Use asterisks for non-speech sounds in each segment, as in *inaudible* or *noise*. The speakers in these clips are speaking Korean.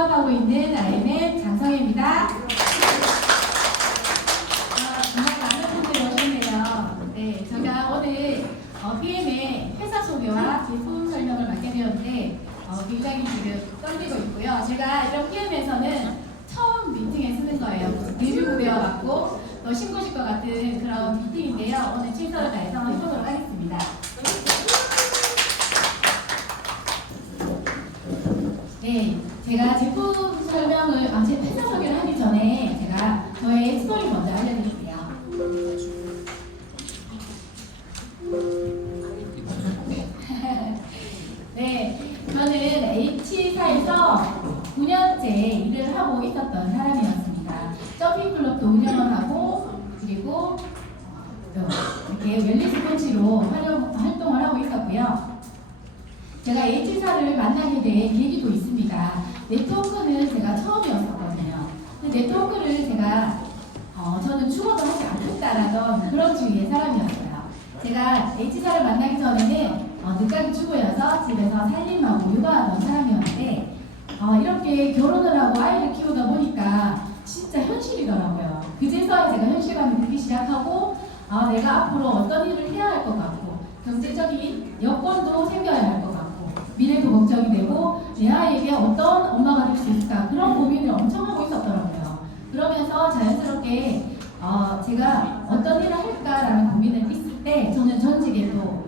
사업하고 있는 IMN 장성혜입니다. 어, 정말 많은 분들이 오셨네요. 네, 제가 오늘 어, PM의 회사 소개와 제품 설명을 맡게 되었는데 어, 굉장히 지금 떨리고 있고요. 제가 이런 PM에서는 처음 미팅에 쓰는 거예요. 무대와 같고 또 신고식 과 같은 그런 미팅인데요. 오늘 최선을 다해서 해보도록 하겠습니다. 네, 제가 제품 설명을, 아, 제 회사 소개를 하기 전에 제가 저의 스토리 먼저 알려드릴게요. *laughs* 네, 저는 H사에서 9년째 일을 하고 있었던 사람이었습니다. 점핑 클럽도 운영을 하고, 그리고 또 이렇게 웰니스 코치로 활용, 활동을 하고 있었고요. 제가 H사를 만나게 된 계기도 있습니다. 네트워크는 제가 처음이었었거든요. 네트워크를 제가 어, 저는 죽어도 하지 않겠다라던 그런 주의의 사람이었어요. 제가 H사를 만나기 전에는 어, 늦가기 주부여서 집에서 살림하고 육아하던 사람이었는데 어, 이렇게 결혼을 하고 아이를 키우다 보니까 진짜 현실이더라고요. 그제서야 제가 현실감이 들기 시작하고 아, 내가 앞으로 어떤 일을 해야 할 것 같고 경제적인 여건도 생겨야 할 것 같고 미래도 걱정이 되고 내 아이에게 어떤 엄마가 될 수 있을까 그런 고민을 엄청 하고 있었더라고요. 그러면서 자연스럽게 어, 제가 어떤 일을 할까라는 고민을 있을 때 저는 전직에도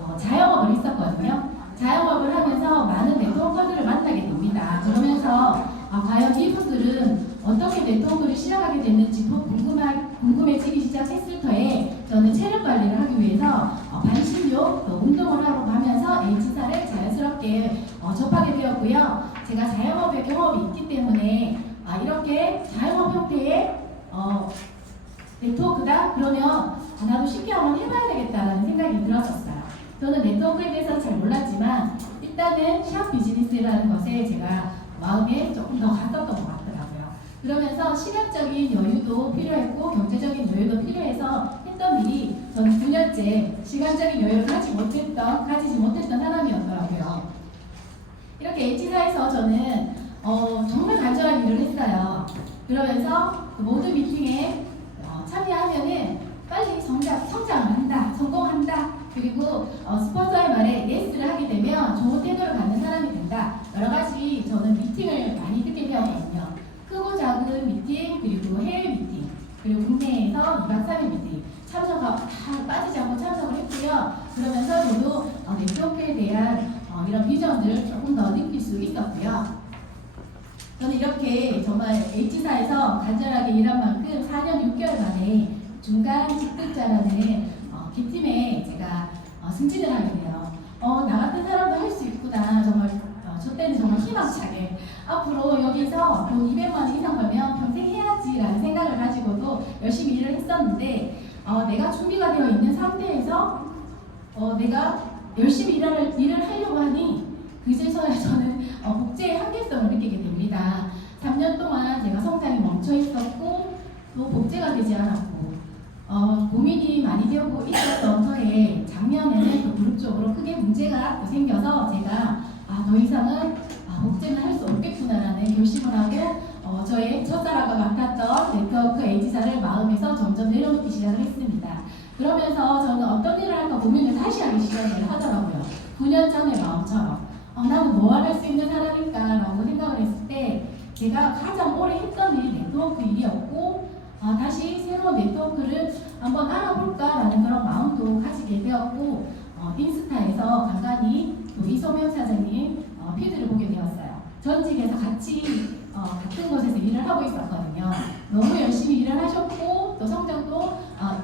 어, 자영업을 했었거든요. 자영업을 하면서 많은 네트워커들을 만나게 됩니다. 그러면서 아, 과연 이분들은 어떻게 네트워크를 시작하게 됐는지 더 궁금하, 궁금해지기 시작했을 터에 저는 체력 관리를 하기 위해서 어, 반신욕 또 운동을 하러 가면서 H사를 자연스럽게 어, 접하게 되었고요. 제가 자영업의 경험이 있기 때문에 아, 이렇게 자영업 형태의 어, 네트워크다? 그러면 아, 나도 쉽게 한번 해봐야 되겠다라는 생각이 들었었어요. 저는 네트워크에 대해서 잘 몰랐지만 일단은 샵 비즈니스라는 것에 제가 마음에 조금 더 갔었던 것 같더라고요. 그러면서 시간적인 여유도 필요했고 경제적인 여유도 필요해서 했던 일이 저는 9년째 시간적인 여유를 가지 못했던, 가지지 못했던 사람이었더라고요. 이렇게 H사에서 저는 어, 정말 간절한 일을 했어요. 그러면서 그 모든 미팅에 어, 참여하면은 빨리 성장, 성장을 한다, 성공한다, 그리고 어, 스폰서의 말에 예스를 하게 되면 좋은 태도를 갖는 사람이 된다. 여러 가지 저는 미팅을 많이 듣게 되었거든요. 크고 작은 미팅, 그리고 해외 미팅, 그리고 국내에서 2박 3일 미팅 참석하고 다 빠지지 않고 참석을 했고요. 그러면서 저도 어, 네트워크에 대한 어, 이런 비전을 조금 더 느낄 수 있었고요. 저는 이렇게 정말 H사에서 간절하게 일한 만큼 4년 6개월 만에 중간 직급자라는 어, 기팀에 제가 어, 승진을 하게 돼요. 어, 나 같은 사람도 할 수 있구나. 정말 어, 저 때는 정말 희망차게 앞으로 여기서 돈 200만 원 이상 벌면 평생 해야지라는 생각을 가지고도 열심히 일을 했었는데 어, 내가 준비가 되어 있는 상태에서 어, 내가 열심히 일을, 일을 하려고 하니 그제서야 저는 어, 복제의 한계성을 느끼게 됩니다. 3년 동안 제가 성장이 멈춰 있었고 또 복제가 되지 않았고 어, 고민이 많이 되고 있었던 터에 작년에는 또 그룹 쪽으로 크게 문제가 또 생겨서 제가 아, 더 이상은 아, 복제는 할 수 없겠구나라는 결심을 하고 어, 저의 첫사랑과 같았던 네트워크 H사를 마음에서 점점 내려놓기 시작을 했습니다. 그러면서 저는 어떤 일을 할까 고민을 다시 하기 시작을 하더라고요. 9년 전의 마음처럼 어, 나는 뭐할수 있는 사람일까라고 생각을 했을 때 제가 가장 오래 했던 일이 네트워크 일이었고 어, 다시 새로운 네트워크를 한번 알아볼까라는 그런 마음도 가지게 되었고 어, 인스타에서 간간히 또 이소명 사장님 어, 피드를 보게 되었어요. 전직에서 같이 어, 같은 곳에서 일을 하고 있었거든요. 너무 열심히 일을 하셨고 또 성장도 어,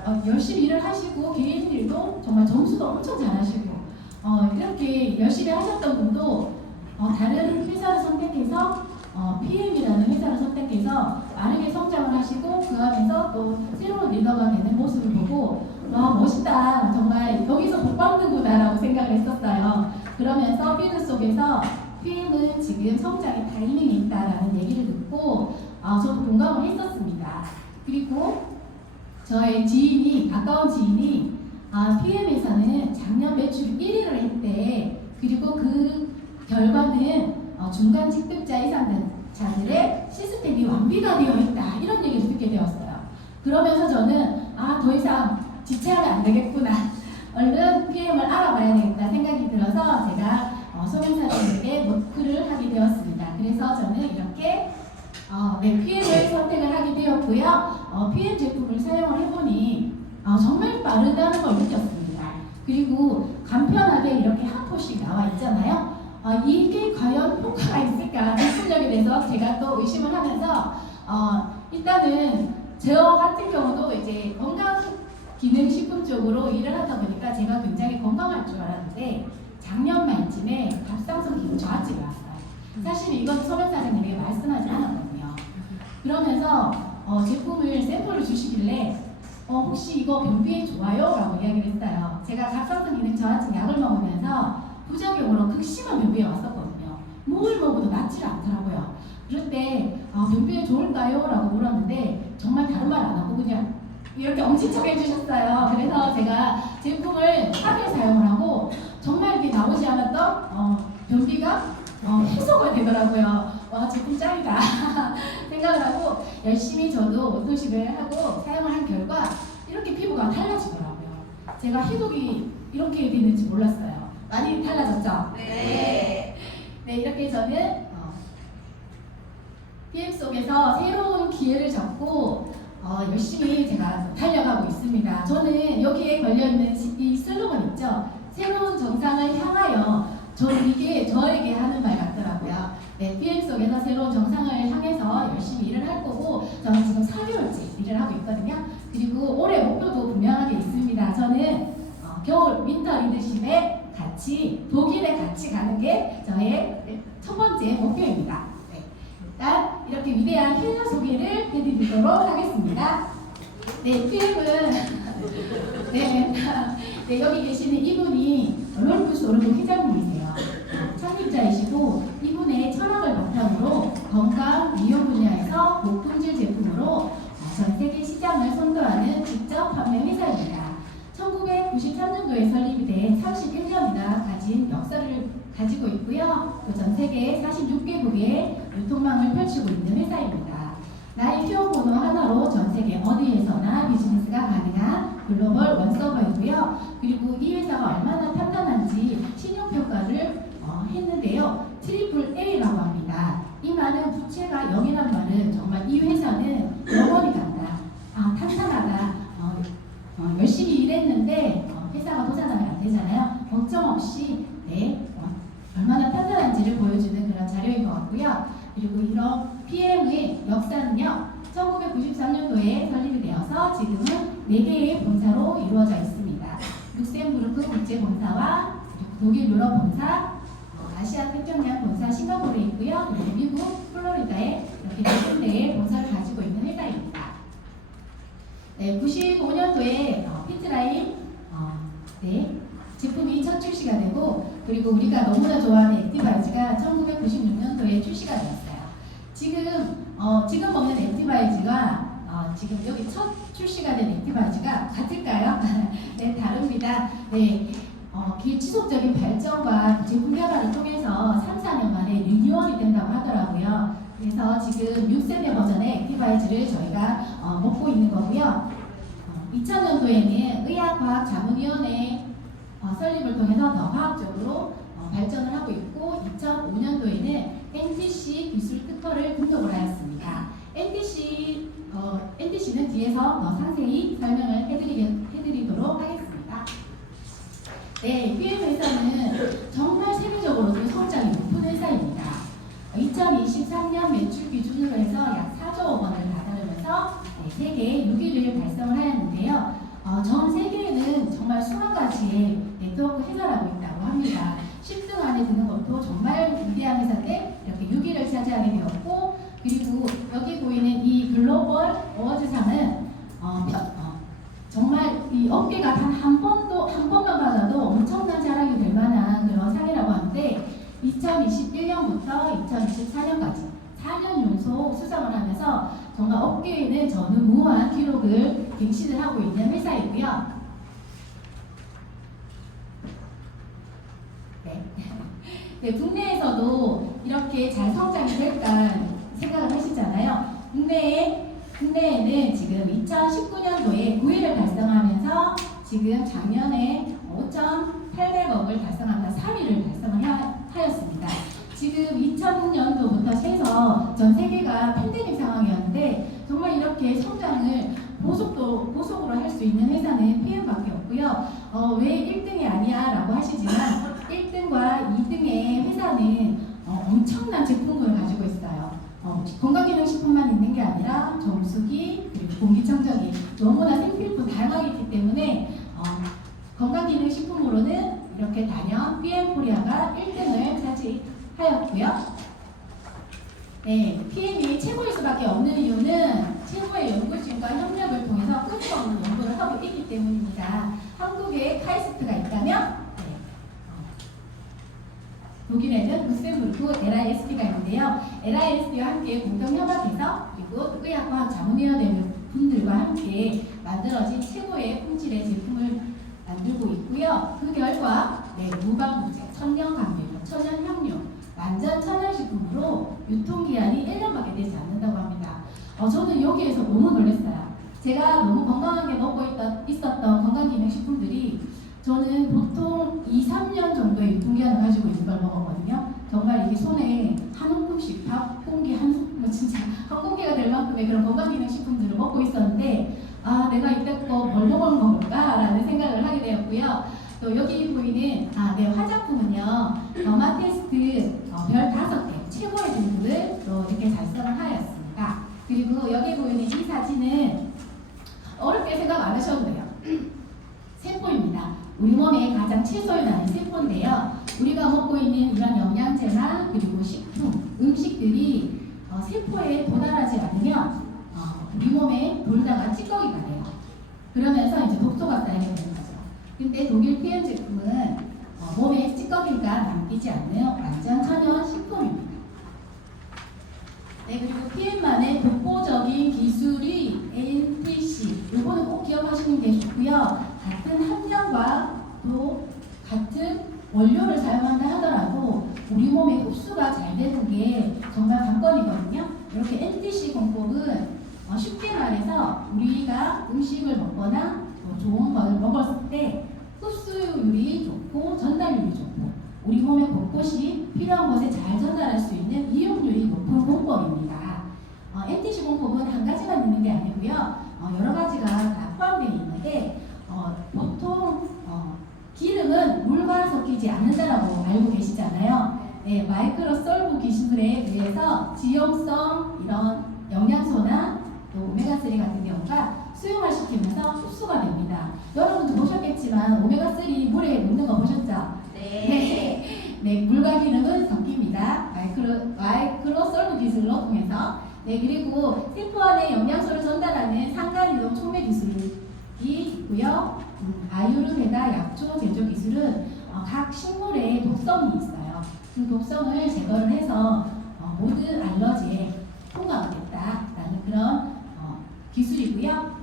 어, 열심히 일을 하시고 개인 일도 정말 점수도 엄청 잘하시고 어, 이렇게 열심히 하셨던 분도 어, 다른 회사를 선택해서 어, PM이라는 회사를 선택해서 빠르게 성장을 하시고 그 안에서 또 새로운 리더가 되는 모습을 보고 와 멋있다 정말 여기서 복 받는구나라고 생각을 했었어요. 그러면서 피드 속에서 PM은 지금 성장의 타이밍에 있다라는 얘기를 듣고 어, 저도 공감을 했었습니다. 그리고 저의 지인이 가까운 지인이 아, PM에서는 작년 매출 1위를 했대. 그리고 그 결과는 어, 중간 직급자 이상 된 자들의 시스템이 완비가 되어 있다 이런 얘기를 듣게 되었어요. 그러면서 저는 아 더 이상 지체하면 안 되겠구나. *laughs* 얼른 PM을 알아봐야 되겠다 생각이 들어서 제가 어, 소명사님에게 노크를 하게 되었습니다. 그래서 저는 이렇게 어, 네, PM을 선택을 하게 되었고요. 어, PM 제품을 사용을 해보니 어, 정말 빠르다는 걸 느꼈습니다. 그리고 간편하게 이렇게 한 포씩 나와 있잖아요. 어, 이게 과연 효과가 있을까 제품력에 대해서 제가 또 의심을 하면서 어, 일단은 저 같은 경우도 이제 건강 기능 식품 쪽으로 일을 하다 보니까 제가 굉장히 건강할 줄 알았는데 작년 말쯤에 갑상선 기능 저하증이 왔어요. 사실 이건 소변 사장님에게 말씀하지 않았거든요. 그러면서 어, 제품을 샘플을 주시길래 어, 혹시 이거 변비에 좋아요? 라고 이야기를 했어요. 제가 갑상선 기능 저하증 약을 먹으면서 부작용으로 극심한 변비에 왔었거든요. 뭘 먹어도 낫지를 않더라고요. 그럴 때 아, 변비에 좋을까요? 라고 물었는데 정말 다른 말 안 하고 그냥 이렇게 엄지척 해주셨어요. 그래서 제가 제품을 하루에 사용을 하고 정말 이렇게 나오지 않았던 어, 변비가 어, 해소가 되더라고요. 와 제품 짱이다 *laughs* 생각을 하고 열심히 저도 원토식을 하고 사용을 한 결과 이렇게 피부가 달라지더라고요. 제가 해독이 이렇게 되는지 몰랐어요. 많이 달라졌죠? 네. 네, 이렇게 저는 어, PM 속에서 새로운 기회를 잡고 어, 열심히 제가 달려가고 있습니다. 저는 여기에 걸려있는 지- 이 슬로건 있죠? 새로운 정상을 향하여 저는 이게 저에게 하는 말 같더라고요. 네, PM 속에서 새로운 정상을 향해서 열심히 일을 할 거고 저는 지금 4개월째 일을 하고 있거든요. 그리고 올해 목표도 분명하게 있습니다. 저는 어, 겨울 윈터 리더십에 같이 독일에 같이 가는 게 저의 첫 번째 목표입니다. 네. 일단 이렇게 위대한 힐러 소개를 해드리도록 하겠습니다. 네, PM은 네, 네, 여기 계시는 이분이 롤프스 오르고 회장님이세요. 창립자이시고 이분의 철학을 바탕으로 건강 미용 분야에서 고품질 제품으로 어, 전 세계 시장을 선도하는 직접 판매 회사입니다. 1993년도에 설립이 돼 31년이나 가진 역사를 가지고 있고요. 또 전 세계 46개국의 유통망을 펼치고 있는 회사입니다. 나의 휴원번호 하나로 전 세계 어디에서나 비즈니스가 가능한 글로벌 원서버이고요. 그리고 이 회사가 얼마나 탄탄한지 신용평가를 어, 했는데요. 트리플 A라고 합니다. 이 말은 부채가 0이란 말은 정말 이 회사는 영원히 간다. 아, 탄탄하다. 열심히 일했는데 어, 회사가 도산하면 안 되잖아요. 걱정 없이 네, 어, 얼마나 탄탄한지를 보여주는 그런 자료인 것 같고요. 그리고 이런 PM의 역사는요. 1993년도에 설립이 되어서 지금은 4개의 본사로 이루어져 있습니다. 룩셈부르크 국제본사와 독일 유럽 본사, 어, 아시아 태평양 본사 싱가포르에 있고요. 그리고 미국 플로리다에 이렇게 네 군데의 본사를 가지고 있는 회사입니다. 네, 95년도에 어, 피트라인 어, 네, 제품이 첫 출시가 되고 그리고 우리가 너무나 좋아하는 액티바이즈가 1996년도에 출시가 되었어요. 지금 어, 지금 먹는 액티바이즈가 어, 지금 여기 첫 출시가 된 액티바이즈가 같을까요? *laughs* 네, 다릅니다. 네, 어, 길지속적인 발전과 제품 개발을 통해서 3, 4년 만에 리뉴얼이 된다고 하더라고요. 그래서 지금 6세대 버전의 액티바이즈를 저희가 어, 먹고 있는 거고요. 2000년도에는 의학과학자문위원회 어, 설립을 통해서 더 과학적으로 어, 발전을 하고 있고 2005년도에는 NTC 기술 특허를 등록을 하였습니다. NTC 어, NTC는 뒤에서 더 상세히 설명을 해드리, 해드리도록 하겠습니다. 네, PM 회사는 정말 세계적으로도 성장이 높은 회사입니다. 2023년 매출 기준으로 해서 약 4조 원을 네, 세계 6위를 달성을 하였는데요. 어, 전 세계에는 정말 수만 가지의 네트워크 회사라고 있다고 합니다. 10등 안에 드는 것도 정말 위대한 회사인데 이렇게 6위를 차지하게 되었고 그리고 여기 보이는 이 글로벌 어워즈상은 어, 몇- 어, 정말 이 업계가 단 한 번도 한 번만 받아도 엄청난 자랑이 될 만한 그런 상이라고 하는데 2021년부터 2024년까지 4년 연속 수상을 하면서 정말 업계에는 전무후무한 기록을 갱신을 하고 있는 회사이고요. 네. *laughs* 네, 국내에서도 이렇게 잘 성장이 될까 하시잖아요. 국내에 국내에는 지금 2019년도에 9위를 달성하면서 지금 작년에 5,800억을 달성하면서 3위를 달성을 하- 하였습니다. 지금 2000년도부터 해서 전 세계가 팬데믹 성장을 고속도 고속으로 할 수 있는 회사는 PM밖에 없고요. 어, 왜 1등이 아니야 라고 하시지만 1등과 2등의 회사는 어, 엄청난 제품군을 가지고 있어요. 어, 건강기능식품만 있는 게 아니라 정수기 그리고 공기청정기 너무나 생필품 다양하게 있기 때문에 어, 건강기능식품으로는 이렇게 단연 PM 코리아가 1등을 차지하였고요. 네, PM이 최고일 수밖에 없는 이유는 최고의 연구진과 협력을 통해서 끊임없는 연구를 하고 있기 때문입니다. 한국에 카이스트가 있다면 네, 어, 독일에는 루셈부르크 LISD가 있는데요. LISD와 함께 공동 협약해서 그리고 의학과학 자문위원회 분들과 함께 만들어진 최고의 품질의 제품을 만들고 있고요. 그 결과 네, 무방부제, 천연 감미료, 천연 향료, 완전 천연식품으로 유통기한이 1년밖에 되지 않는다고 합니다. 어, 저는 여기에서 너무 놀랐어요. 제가 너무 건강하게 먹고 있던, 있었던 건강기능식품들이 저는 보통 2, 3년 정도의 유통기한을 가지고 있는 걸 먹었거든요. 정말 이게 손에 한 움큼씩 밥, 공기 한 움큼, 진짜 한 공기가 될 만큼의 그런 건강기능식품들을 먹고 있었는데 아 내가 이때껏 뭘 먹은 건가 라는 생각을 하게 되었고요. 또 여기 보이는 아, 네, 화장품은요. 더마 테스트 어, 별 다섯 개 최고의 등급을 또 이렇게 달성을 하였습니다. 그리고 여기 보이는 이 사진은 어렵게 생각 안 하셔도 돼요. *clears throat* 세포입니다. 우리 몸에 가장 최소에 나는 세포인데요. 우리가 먹고 있는 이런 영양제나 그리고 식품, 음식들이 어, 세포에 도달하지 않으면 어, 우리 몸에 돌다가 찌꺼기가 돼요. 그러면서 이제 독소가 쌓이게 거죠. 근데 독일 PM 제품은 어, 몸에 찌꺼기가 남기지 않는 완전 천연 식품입니다. 네, 그리고 PM만의 독보적인 기술이 NTC. 이거는 꼭 기억하시는 게 좋고요. 같은 함량과 또 같은 원료를 사용한다 하더라도 우리 몸에 흡수가 잘 되는 게 정말 관건이거든요. 이렇게 NTC 공법은 어, 쉽게 말해서 우리가 음식을 먹거나 뭐 좋은 걸 먹었을 때 흡수율이 좋고 전달률이 좋고 우리 몸의 곳곳이 필요한 곳에 잘 전달할 수 있는 이용률이 높은 공법입니다. 어, NTC 공법은 한 가지만 있는 게 아니고요. 어, 여러 가지가 다 포함되어 있는데 어, 보통 어, 기름은 물과 섞이지 않는다라고 알고 계시잖아요. 네, 마이크로 썰브 기술에 의해서 지용성 이런 영양소나 또 오메가3 같은 경우가 수용을 시키면서 흡수가 됩니다. 여러분도 보셨겠지만 오메가3 물에 녹는 거 보셨죠? 네. 네, 물과 기름은 섞입니다. 마이크로, 마이크로 썰브 기술로 통해서. 네, 그리고 세포 안에 영양소를 전달하는 상간이동 촉매 기술이 있고요. 음, 아유르베다 약초 제조 기술은 어, 각 식물의 독성이 있어요. 그 독성을 제거를 해서 어, 모든 알러지에 통과하겠다라는 그런 어, 기술이고요.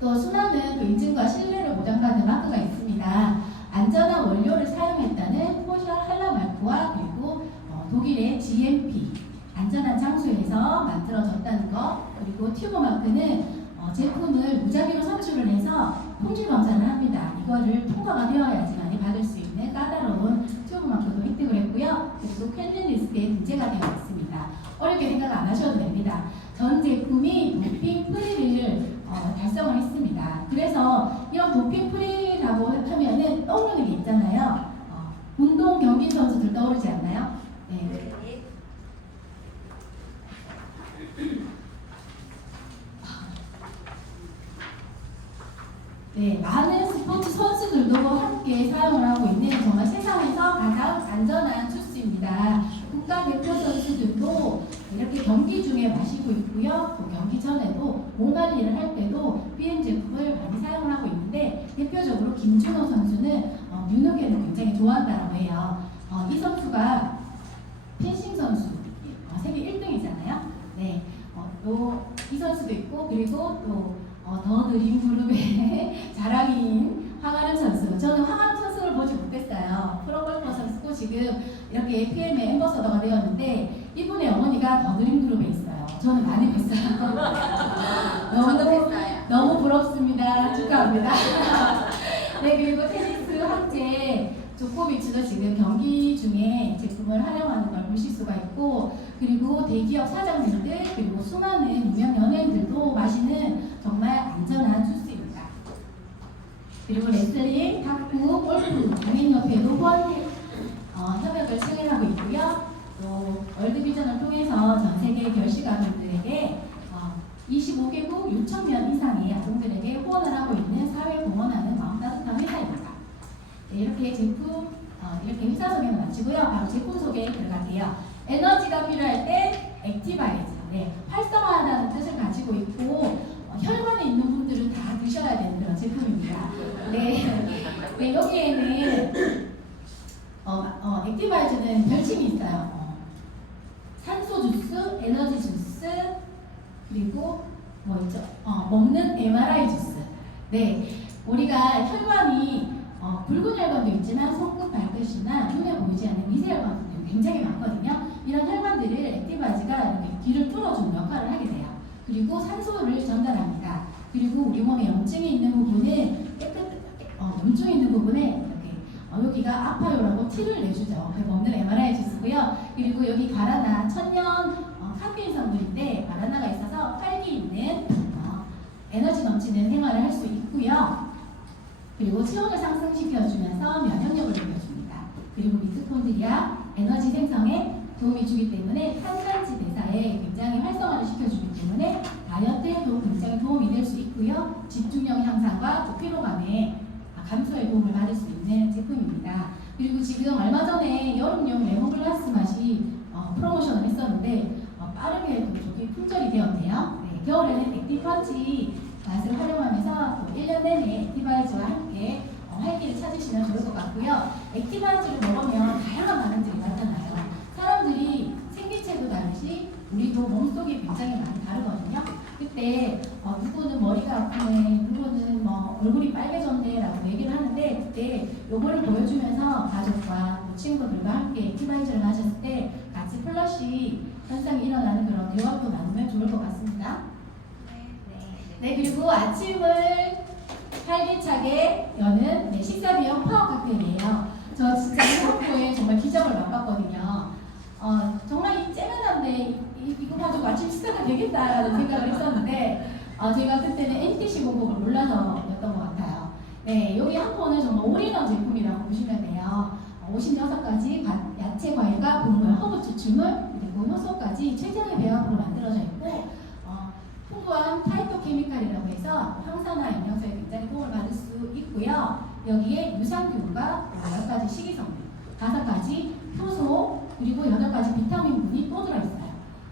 또 순환은 또 인증과 신뢰를 보장받는 마크가 있습니다. 안전한 원료를 사용했다는 포셜 할라 마크와 그리고 어, 독일의 GMP 안전한 장소에서 만들어졌다는 것 그리고 튜브 마크는 어, 제품을 무작위로 선출을 해서 품질 검사를 합니다. 이거를 통과가 되어야지만 받을 수 있는 까다로운 튜브 마크도 획득을 했고요. 그리고 퀸린 리스트에 등재가 되어 있습니다. 어렵게 생각 안 하셔도 됩니다. 전 제품이 어, 달성을 했습니다. 그래서 이런 도핑 프리라고 하면은 떠오르는 게 있잖아요. 어, 운동 경기 선수들 떠오르지 않나요? 네. 네, 많은 스포츠 선수들도 함께 사용을 하고 있는 정말 세상에서 가장 안전한 주스입니다. 국가대표 선수들도 이렇게 경기 중에 마시고 있고요. 또 경기 전에도 몸 관리를 할 때도 BM 제품을 많이 사용을 하고 있는데 대표적으로 김준호 선수는 어, 윤호계를 굉장히 좋아한다고 해요. 어, 이 선수가 펜싱 선수 어, 세계 1등이잖아요. 네, 어, 또이 선수도 있고 그리고 또 어, 더 느린 그룹의 *laughs* 자랑인 황아름 선수. 저는 황아름 선수를 보지 못했어요. 프로골퍼 선수고 지금 이렇게 PM의 엠버서더가 되었는데 이분의 어머니가 더 느린 그룹에 있어요. 저는 많이 뵀어요. *laughs* 너무. 너무 부럽습니다. 축하합니다. *laughs* 네 그리고 테니스 황제 조코비치도 지금 경기 중에 제품을 활용하는 걸 보실 수가 있고 그리고 대기업 사장님들 그리고 수많은 유명 연예인들도 마시는 정말 안전한 주스입니다. 그리고 레슬링, 탁구, 골프, 장애인협회도 후원 어, 협약을 체결하고 있고요. 또 월드비전을 통해서 전 세계 결식아동들에게 어, 25개국 6천 명 이상의 아동들에게 후원을 하고 있는 사회 공헌하는 마음 따뜻한 회사입니다. 네, 이렇게 제품 어, 이렇게 회사 소개는 마치고요. 바로 제품 소개에 들어갈게요. 에너지가 필요할 때 액티바이즈. 네, 활성화하다는 뜻을 가지고 있고 어, 혈관에 있는 분들은 다 드셔야 되는 그런 제품입니다. 네, 네 여기에는 어, 어, 액티바이즈는 별칭이 있어요. 어, 산소 주스, 에너지 주스, 그리고 뭐 있죠? 어, 먹는 MRI 주스. 네, 우리가 혈관이 어, 붉은 혈관도 있지만 손끝 발끝이나 눈에 보이지 않는 미세 혈관도 굉장히 많거든요. 이런 혈관들을 이렇게 길을 뚫어주는 역할을 하게 돼요. 그리고 산소를 전달합니다. 그리고 우리 몸에 염증이 있는 부분은 깨끗, 어, 염증이 있는 부분에 어, 여기가 아파요라고 티를 내주죠. 그 먹는 MRI 주스고요. 그리고 여기 가라나 천년 어, 카페인 성분인데 가라나가 있어서 활기 있는 어, 에너지 넘치는 생활을 할 수 있고요. 그리고 체온을 상승시켜주면서 면역력을 높여줍니다. 그리고 미토콘드리아 에너지 생성에 도움이 주기 때문에 탄단지 대사에 굉장히 활성화를 시켜주기 때문에 다이어트에도 굉장히 도움이 될 수 있고요. 집중력 향상과 또 피로감에 감소에 도움을 받을 수 있는 제품입니다. 그리고 지금 얼마 전에 여름용 레몬 글라스 맛이 어, 프로모션을 했었는데 어, 빠르게 또 저기 품절이 되었네요. 네, 겨울에는 액티 펀치 맛을 활용하면서 또 1년 내내 액티바이즈와 함께 어, 활기를 찾으시면 좋을 것 같고요. 액티바이즈를 먹으면 다양한 반응들이 나타나요. 사람들이 생기체도 다르시 우리도 몸속이 굉장히 많이 다르거든요. 그때 어, 누구는 머리가 아프네, 누구는 뭐 얼굴이 빨개졌네라고 얘기를 하는데 그때 요거를 보여주면서 가족과 또 친구들과 함께 액티바이즈를 하셨을 때 같이 플러시 현상이 일어나는 그런 대화도 나누면 좋을 것 같습니다. 네, 그리고 아침을 활기차게 여는 네, 식사 비용 파워 칵테일이에요. 저 진짜 이거에 정말 기적을 맛봤거든요. 어, 정말 이 쨍한데 이거 가지고 아침 식사가 되겠다라는 생각을 했었는데 어, 제가 그때는 NTC 공복을 몰라서였던 것 같아요. 네, 여기 한 폰은 정말 올인원 제품이라고 보시면 돼요. 어, 56가지 과- 야채, 과일과 곡물, 허브 추출물 그리고 효소까지 최상의 배합으로 만들어져 있고 어, 풍부한 파이토케미칼이라고 해서 항산화 영양소에 굉장히 도움을 받을 수 있고요. 여기에 유산균과 또 여러 가지 식이성분, 다섯 가지 효소 그리고 여덟 가지 비타민분이 또 들어있어요.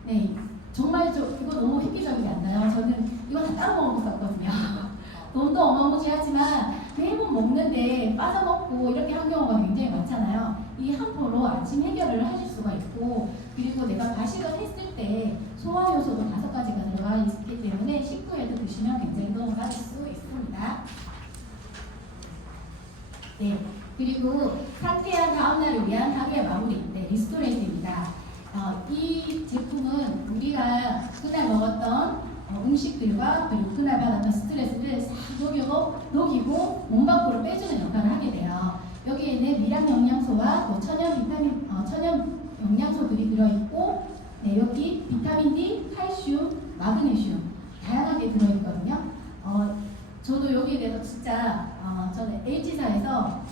네, 정말 저 이거 너무 획기적이지 않나요? 저는 이거 다 따로 같거든요. *laughs* 돈도 어마무지하지만 매번 먹는데 빠져먹고 이렇게 한 경우가 굉장히 많잖아요. 이 한 포로 아침 해결을 하실 수가 있고 그리고 내가 과식을 했을 때 소화 요소도 다섯 가지가 들어가 있기 때문에 식후에도 드시면 굉장히 도움을 받을 수 있습니다. 네, 그리고 상쾌한 다음날을 위한 하루의 마무리, 네, 리스토레이트입니다. 어, 이 제품은 우리가 그날 먹었던 어, 음식들과 그리고 그날 받았던 스트레스를 싹 녹이고, 녹이고 몸 밖으로 빼주는 역할을 하게 돼요. 여기에는 미량 영양소와 또 천연 비타민, 어, 천연 영양소들이 들어있고, 네, 여기 비타민 D, 칼슘, 마그네슘 다양하게 들어있거든요. 어, 저도 여기에 대해서 진짜 어, 저는 H사에서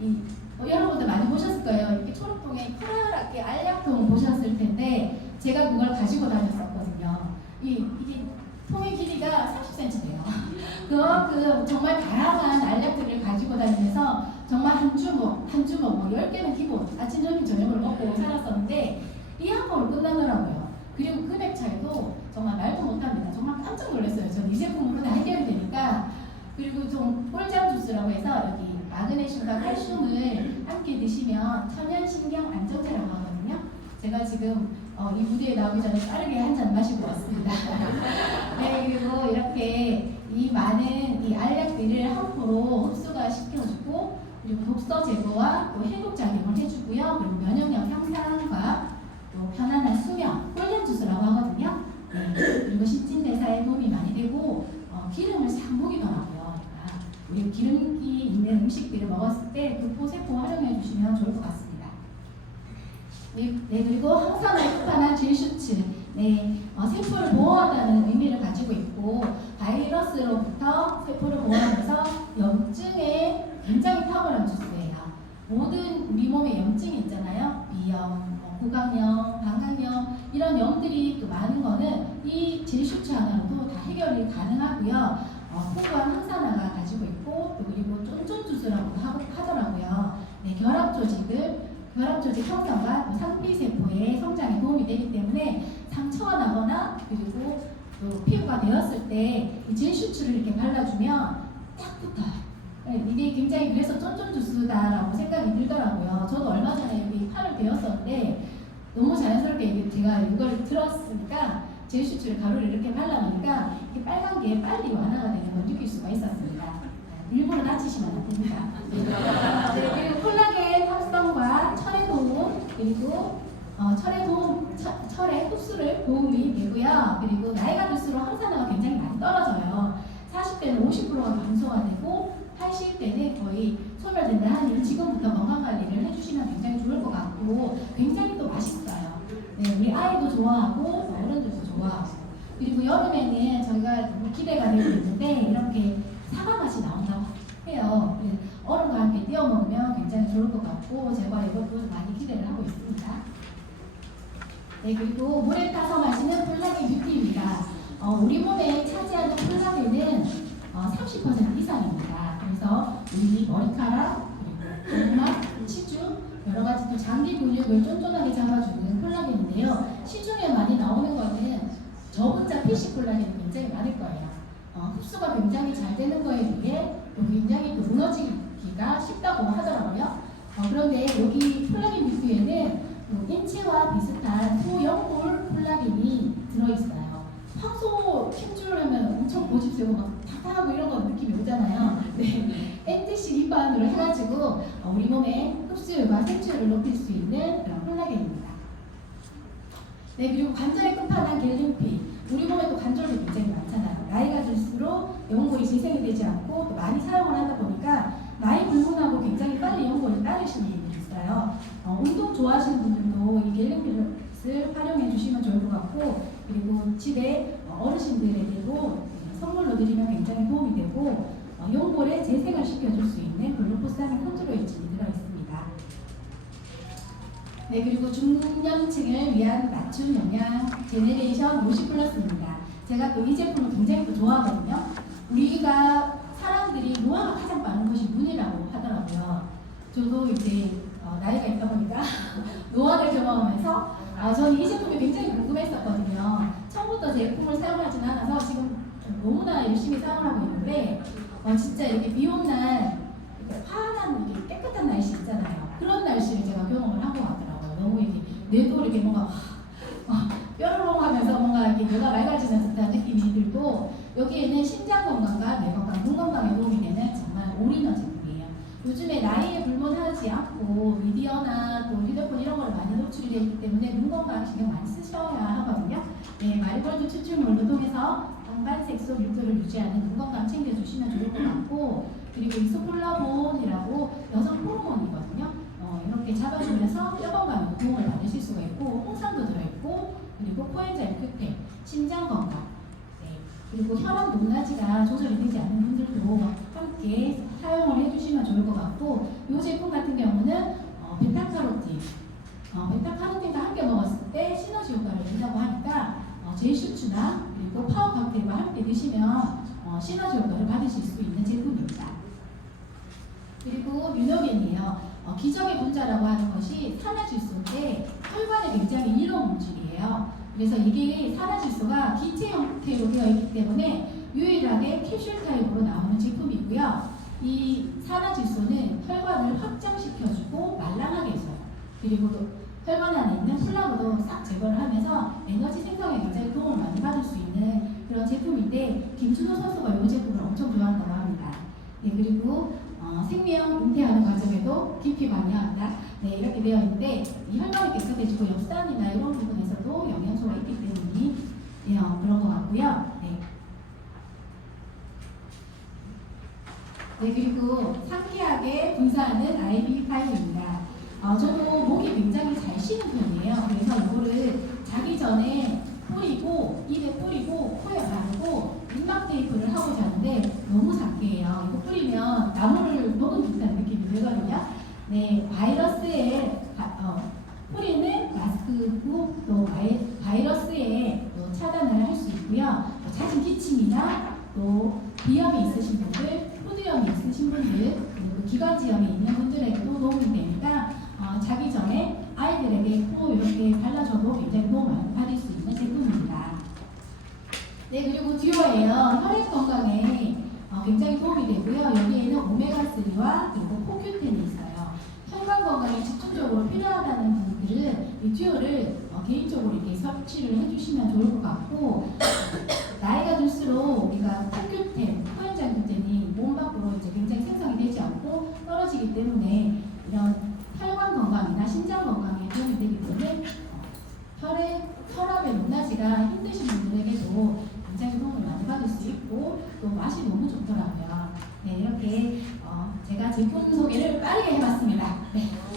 이 어, 여러분들 많이 보셨을 거예요. 이렇게 초록통에 파랗게 알약통 보셨을 텐데 제가 그걸 가지고 다녔었거든요. 이 이게 통의 길이가 30cm 돼요. *laughs* 그만큼 정말 다양한 알약들을 가지고 다니면서 정말 한 주먹, 한 주먹, 뭐 10개는 기본, 아침, 점심, 저녁을 먹고 살았었는데 이 한 번으로 끝나더라고요. 그리고 금액 차이도 정말 말도 못합니다. 정말 깜짝 놀랐어요. 저는 이 제품으로 다 해결이 되니까. 그리고 좀 꿀잠 주스라고 해서 여기 마그네슘과 칼슘을 함께 드시면 천연 신경 안정제라고 하거든요. 제가 지금 어, 이 무대에 나오기 전에 빠르게 한 잔 마시고 왔습니다. *laughs* 네, 그리고 이렇게 이 많은 이 알약들을 한 포로 흡수가 시켜주고 그리고 독소 제거와 또 해독 작용을 해주고요. 그리고 면역력 향상과 또 편안한 수면, 꿀잠 주스라고 하거든요. 네, 어, 기름을 싹 먹이더라고요. 아, 우리 기름기 있는 음식들을 먹었을 때 교포세포 활용해 주시면 좋을 것 같습니다. 네, 네, 그리고 항산화 끝판한 질슈츠. 네, 어, 세포를 보호한다는 의미를 가지고 있고 바이러스로부터 세포를 보호하면서 염증에 굉장히 탁월한 주스예요. 모든 우리 몸에 염증이 있잖아요. 비염, 뭐 구강염, 방광염 이런 염들이 또 많은 거는 이 질슈츠 하나로도 다 해결이 가능하고요. 어, 풍부한 항산화가 가지고 있고 또 그리고 쫀쫀 주스라고도 하- 하더라고요. 네, 결합 조직을 결합 조직 형성과 또 상피 세포의 성장에 도움이 되기 때문에 상처가 나거나 그리고 또 피부가 되었을 때이 젤슈츠를 이렇게 발라주면 딱 붙어요. 네, 이게 굉장히 그래서 쫀쫀 주스다라고 생각이 들더라고요. 저도 얼마 전에 여기 팔을 베었었는데 너무 자연스럽게 제가 이걸 들었으니까 젤슈츠를 가루를 이렇게 발라놓으니까 이게 빨간 게 빨리 완화가 되는 걸 느낄 수가 있었습니다. 네, 일부러 다치시면 안 됩니다. *laughs* 네, 그리고 콜라겐 합성과 철의 도움 그리고 어, 철의 도움 철- 철의 흡수를 도움이 되고요. 그리고 나이가 들수록 항산화가 굉장히 많이 떨어져요. 40대는 50%가 감소화되고 80대는 거의 소멸된다 하니 지금부터 건강 관리를 해주시면 굉장히 좋을 것 같고 굉장히 또 맛있어요. 네, 우리 아이도 좋아하고 좋아하고 그리고 여름에는 저희가 기대가 되고 있는데 이렇게 사과 맛이 나온다고 해요. 네, 얼음과 함께 띄워 먹으면 굉장히 좋을 것 같고 제가 이것도 많이 기대를 하고 있습니다. 네 그리고 물에 타서 마시는 콜라겐 뷰티입니다. 어, 우리 몸에 차지하는 콜라겐은 어, 30% 이상입니다. 그래서 우리 머리카락 그리고 고구마, 치주 여러 가지 또 장기 근육을 쫀쫀하게 잡아주는 콜라겐인데요. 시중에 많이 나오는 거는 콜라겐이 굉장히 많을 거예요. 어, 흡수가 굉장히 잘 되는 거에 비해 또 굉장히 또 무너지기가 쉽다고 하더라고요. 어, 그런데 여기 콜라겐 그 인체와 비슷한 소연골 콜라겐이 들어있어요. 황소 캔줄하면 엄청 고집세고 막 타타하고 이런 거 느낌이 오잖아요. 네, NTC 기반으로 해가지고 어, 우리 몸의 흡수율과 생출을 높일 수 있는 그런 콜라겐입니다. 네, 그리고 관절의 끝판왕 겔링피. 우리 몸에 또 관절이 굉장히 많잖아요. 나이가 들수록 연골이 재생이 되지 않고 또 많이 사용을 하다 보니까 나이 불문하고 굉장히 빨리 연골이 따르시는 분들이 있어요. 어, 운동 좋아하시는 분들도 이 겔링필을 활용해 주시면 좋을 것 같고 그리고 집에 어, 어르신들에게도 선물로 드리면 굉장히 도움이 되고 어, 연골에 재생을 시켜줄 수 있는 글루코사민 컨트로이친이 들어있습니다. 네, 그리고 중년층을 위한 맞춤 영양 제네레이션 50 플러스입니다. 제가 또 이 제품을 굉장히 또 좋아하거든요. 우리가 사람들이 노화가 가장 빠른 것이 눈이라고 하더라고요. 저도 이제 어, 나이가 있다 보니까 *laughs* 노화를 경험하면서 아, 저는 이 제품이 굉장히 궁금했었거든요. 처음부터 제품을 사용하진 않아서 지금 너무나 열심히 사용을 하고 있는데 어, 진짜 이렇게 비 온날 환한 이게 깨끗한 날씨 있잖아요. 그런 날씨를 제가 경험을 하고 가더라고요. 너무 이게 뇌도 이렇게 뭔가 뾰로롱하면서 뭔가 이렇게 뇌가 맑아지는 듯한 느낌이 들고 여기에는 신장 건강과 뇌 건강, 눈 건강에 도움이 되는 정말 올인원 제품이에요. 요즘에 나이에 불문하지 않고 미디어나 또 휴대폰 이런 거를 많이 노출이 되기 때문에 눈 건강 신경 많이 쓰셔야 하거든요. 네, 마리골드 추출물도 통해서 방반색소 뮤트를 유지하는 눈 건강 챙겨주시면 좋을 것 같고 그리고 이소폴라본이라고 여성 호르몬이거든요. 어, 이렇게 잡아주면서 뼈 건강에 도움을 받으실 수가 있고 홍삼도 들어있고 그리고 코엔자임 끝에 심장 건강 네. 그리고 혈압 높낮이가 조절이 되지 않는 분들도 함께 사용을 해주시면 좋을 것 같고 이 제품 같은 경우는 어, 베타카로틴 어, 베타카로틴과 함께 먹었을 때 시너지 효과를 낸다고 하니까 어, 제이슈츠나 그리고 파워 칵테일과 함께 드시면 어, 시너지 효과를 받으실 수 있는 제품입니다. 그리고 유노겐이에요. 어, 기적의 분자라고 하는 것이 산화질소인데 혈관에 굉장히 이로운 물질이에요. 그래서 이게 산화질소가 기체 형태로 되어 있기 때문에 유일하게 캡슐 타입으로 나오는 제품이고요. 이 산화질소는 혈관을 확장시켜주고 말랑하게 해줘요. 그리고 또 혈관 안에 있는 플라그도 싹 제거를 하면서 에너지 생성에 굉장히 도움을 많이 받을 수 있는 그런 제품인데 김준호 선수가 이 제품을 엄청 좋아한다고 합니다. 네 그리고 어, 생명 은퇴하는 과정에도 깊이 관여한다. 네 이렇게 되어 있는데 이 혈관이 깨끗해지고 엽산이나 이런 부분에서도 영양소가 있기 때문에 네, 어, 그런 것 같고요. 네. 네, 그리고 상쾌하게 분사하는 IV5입니다. 어, 저도 목이 굉장히 잘 쉬는 편이에요. 그래서 이거를 자기 전에 뿌리고, 입에 뿌리고, 코에 바르고, 입막 테이프를 하고 자는데 너무 상쾌해요. 이거 뿌리면 나무를 먹은 듯한 느낌이 들거든요. 네, 바이러스에, 바- 어, 뿌리는 마스크고 또 바이, 바이 러스에 또 차단을 할 수 있고요. 또 잦은 기침이나 또 비염이 있으신 분들, 후두염이 있으신 분들, 그리고 기관지염이 있는 분들에게도 도움이 되니까 어, 자기 전에 아이들에게 꼭 이렇게 발라줘도 굉장히 도움을 많이 받을 수 있는 제품입니다. 네, 그리고 듀오예요. 혈액 건강에 어, 굉장히 도움이 되고요. 여기에는 오메가3와 그리고 포큐텐이 있어요. 혈관 건강에 집중적으로 필요하다는 분들은 이 듀오를 어, 개인적으로 이렇게 섭취를 해주시면 좋을 것 같고 *coughs* 나이가 들수록 우리가 포큐텐, 코엔자임텐이 몸 밖으로 이제 굉장히 생성이 되지 않고 떨어지기 때문에 이런 혈관 건강이나 신장 건강에 도움이 되기 때문에 어, 혈액, 혈압의 높낮이가 힘드신 분들에게도 있고 또 맛이 너무 좋더라고요. 네, 이렇게 어, 제가 제품 소개를 빠르게 해봤습니다. 네. 네.